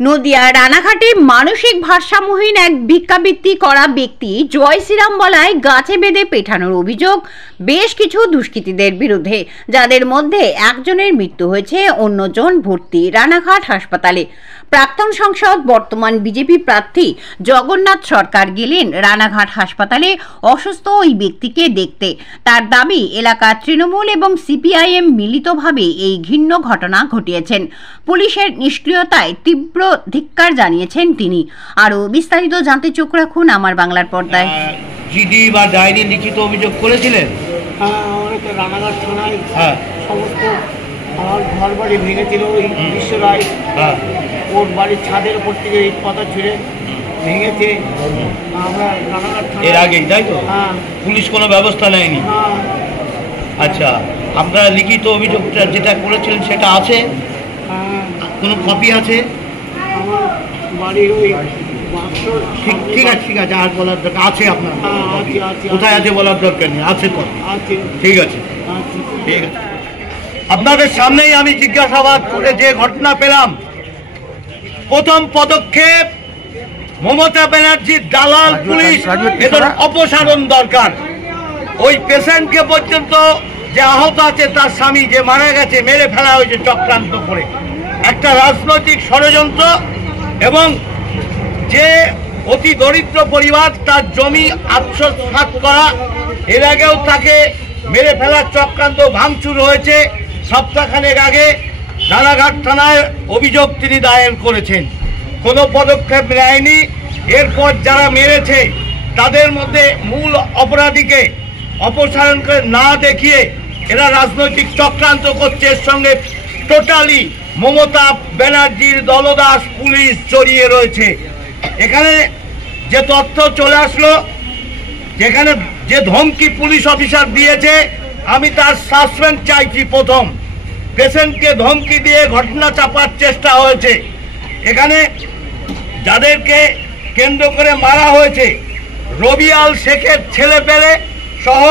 নদিয়া রানাঘাটে মানসিক ভারসাম্যহীন এক ভিক্ষাবৃত্তি করা ব্যক্তি জয় শ্রীরাম বলায় গাছে বেঁধে পেটানোর অভিযোগ বেশ কিছু দুষ্কৃতীদের বিরুদ্ধে, যাদের মধ্যে একজনের মৃত্যু হয়েছে, অন্যজন ভর্তি রানাঘাট হাসপাতালে। প্রাক্তন সাংসদ বর্তমান বিজেপি প্রার্থী জগন্নাথ সরকার গেলেন রানাঘাট হাসপাতালে অসুস্থ ওই ব্যক্তিকে দেখতে। তার দাবি, এলাকার তৃণমূল এবং সিপিআইএম মিলিতভাবে এই ঘৃণ্য ঘটনা ঘটিয়েছেন। পুলিশের নিষ্ক্রিয়তায় তীব্র ধিক্কার জানিয়েছেন তিনি। আরও বিস্তারিত জানতে চোখ রাখুন আমার বাংলার পর্দায়। জিডি বা ডায়েরি লিখিত অভিযোগ করেছিলেন? রানাঘাট থানায় সমস্ত আমার ঘর বাড়ি ভেঙেছিল ওই বিশ্ব রায়, ওর বাড়ির ছাদের উপর থেকে এই পাতা ছিঁড়ে ভেঙেছে। আমরা রানাঘাট এর আগেই, তাই তো? পুলিশ কোনো ব্যবস্থা নেয়নি? আচ্ছা, আপনারা লিখিত অভিযোগটা যেটা করেছিলেন সেটা আছে? কোনো কপি আছে? আমার বাড়ির ওই ঠিক আছে, ঠিক আছে, আর বলার দরকার আছে আপনার? কোথায় আছে বলার দরকার নেই, আছে তো? ঠিক আছে, ঠিক আছে। আপনাদের সামনেই আমি জিজ্ঞাসাবাদ করে যে ঘটনা পেলাম, প্রথম পদক্ষেপ মমতা ব্যানার্জির দালাল পুলিশ, এদের অপসারণ দরকার। ওই পেশেন্টকে পর্যন্ত যে আহত আছে, তার স্বামী যে মারা গেছে, মেরে ফেলা হয়েছে চক্রান্ত করে, একটা রাজনৈতিক ষড়যন্ত্র। এবং যে অতি দরিদ্র পরিবার, তার জমি আত্মসাৎ করা, এর আগেও তাকে মেরে ফেলার চক্রান্ত ভাঙচুর হয়েছে। সপ্তাহখানেক আগে রানাঘাট থানায় অভিযোগ তিনি দায়ের করেছেন, কোনো পদক্ষেপ নেয়নি। এরপর যারা মেরেছে তাদের মধ্যে মূল অপরাধীকে অপসারণ করে না দেখিয়ে এরা রাজনৈতিক চক্রান্ত করছে। এর সঙ্গে টোটালি মমতা ব্যানার্জির দলদাস পুলিশ জড়িয়ে রয়েছে। এখানে যে তথ্য চলে আসলো, যেখানে যে ধমকি পুলিশ অফিসার দিয়েছে, আমি তার সাসপেন্ড চাইছি। প্রথম পেশেন্টকে ধমকি দিয়ে ঘটনা চাপার চেষ্টা হয়েছে। এখানে যাদেরকে কেন্দ্র করে মারা হয়েছে, রবিআল শেখের ছেলে পেলে সহ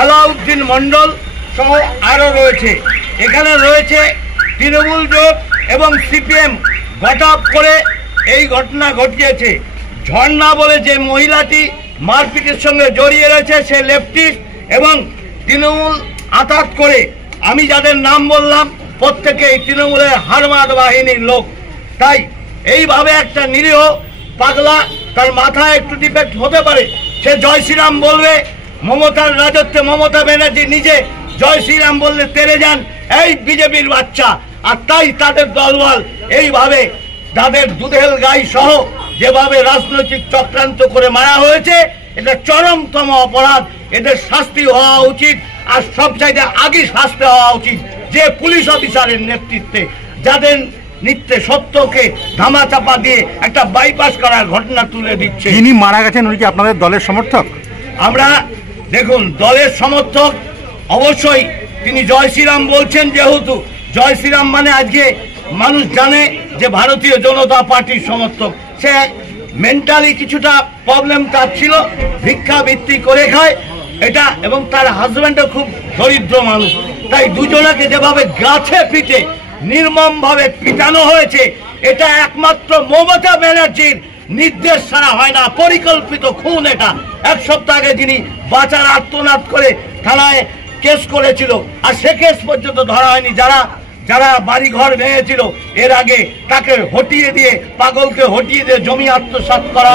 আলাউদ্দিন মণ্ডল সহ আরও রয়েছে। এখানে রয়েছে তৃণমূল জোট এবং সিপিএম গঠন করে এই ঘটনা ঘটিয়েছে। ঝর্ণা বলে যে মহিলাটি মারপিটের সঙ্গে জড়িয়ে রয়েছে, সে লেফটিস্ট এবং তৃণমূল আঘাত করে, আমি যাদের নাম বললাম প্রত্যেকেই তৃণমূলের হারমাদ বাহিনীর লোক। তাই এইভাবে একটা নিরীহ পাগলা, তার মাথায় একটু ডিফেক্ট হতে পারে, সে জয় শ্রীরাম বলবে। মমতার রাজত্বে মমতা ব্যানার্জি নিজে জয় শ্রীরাম বললে তেরে যান এই বিজেপির বাচ্চা। আর তাই তাদের দলবল এইভাবে তাদের দুধেল গাই সহ যেভাবে রাজনৈতিক চক্রান্ত করে মারা হয়েছে, এটা চরমতম অপরাধ। এদের শাস্তি হওয়া উচিত। আর সবচাইতে আগে শাস্তি হওয়া উচিত যে পুলিশ অফিসারের নেতৃত্বে, যাদের নিত্যে সত্যকে ধামাচাপা দিয়ে একটা বাইপাস করার ঘটনা তুলে দিচ্ছে। যিনি মারা গেছেন উনি কি আপনাদের দলের সমর্থক? আমরা দেখুন, দলের সমর্থক অবশ্যই। তিনি জয় শ্রীরাম বলছেন, যেহেতু জয় শ্রীরাম মানে আজকে মানুষ জানে যে ভারতীয় জনতা পার্টির সমর্থক। সে মেন্টালি কিছুটা প্রবলেম তার ছিল, ভিক্ষাবৃত্তি করে খায় এটা, এবং তার হাজব্যান্ডও খুব দরিদ্র মানুষ। তাই দুজনাকে যেভাবে গাছে পিটে নির্মমভাবে পিটানো হয়েছে, এটা একমাত্র মমতা ব্যানার্জির নির্দেশ ছাড়া হয় না, পরিকল্পিত খুন এটা। এক সপ্তাহ আগে যিনি বাঁচার আর্তনাদ করে থানায় কেস করেছিল, আর সে কেস পর্যন্ত ধরা হয়নি। যারা বাড়িঘর ভেঙেছিল এর আগে, তাকে হটিয়ে দিয়ে, পাগলকে হটিয়ে দিয়ে জমি আত্মসাৎ করা।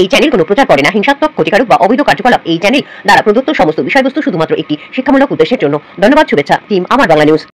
এই চ্যানেল কোনো প্রচার করে না হিংসাত্মক, ক্ষতিকারক বা অবৈধ কার্যকলাপ। এই চ্যানেল দ্বারা প্রদত্ত সমস্ত বিষয়বস্তু শুধুমাত্র একটি শিক্ষামূলক উদ্দেশ্যের জন্য। ধন্যবাদ। শুভেচ্ছা টিম আমার বাংলা নিউজ।